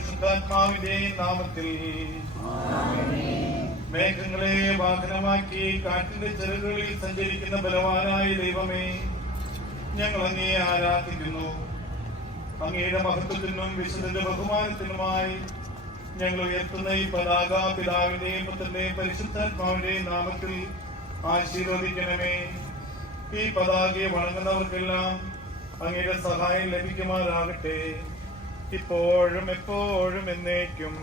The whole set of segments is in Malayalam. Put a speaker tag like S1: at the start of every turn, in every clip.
S1: പരിശുദ്ധാത്മാവിന്റെ നാമത്തിൽ. മേഘങ്ങളെ വാഹനമാക്കി കാറ്റിന്റെ ചെറുകളിൽ സഞ്ചരിക്കുന്ന ബലവാനായ ദൈവമേ ഞങ്ങൾ അങ്ങയെ ആരാധിക്കുന്നു. അങ്ങയുടെ മഹത്വത്തിനും വിശുദ്ധന്റെ ബഹുമാനത്തിനുമായി ഞങ്ങൾ ഉയർത്തുന്ന ഈ പതാക പിതാവിന്റെയും പുത്രന്റെയും പരിശുദ്ധാത്മാവിന്റെയും നാമത്തിൽ ആശീർവദിക്കണമേ. ഈ പതാകയെ വണങ്ങുന്നവർക്കെല്ലാം അങ്ങയുടെ സഹായം ലഭിക്കുമാറാകട്ടെ. ഇപ്പോഴും എപ്പോഴും എന്നേക്കും.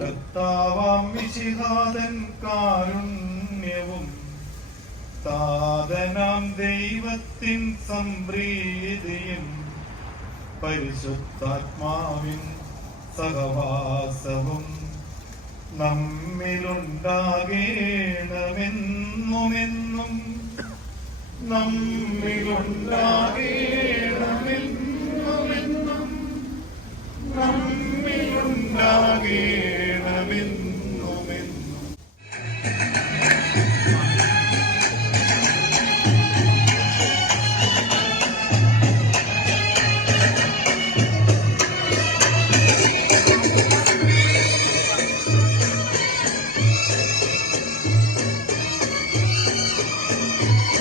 S1: കർത്താവാം വിശിഹാതൻ കാരുണ്യവും താതനാം ദൈവത്തിൻ സംപ്രീതിയും പരിശുദ്ധാത്മാവിൻ സഹവാസവും നമ്മിലുണ്ടാകേണമെന്നുമെന്നും നമ്മിലുണ്ടാകേണമെന്നുമെന്നും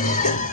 S1: Yeah.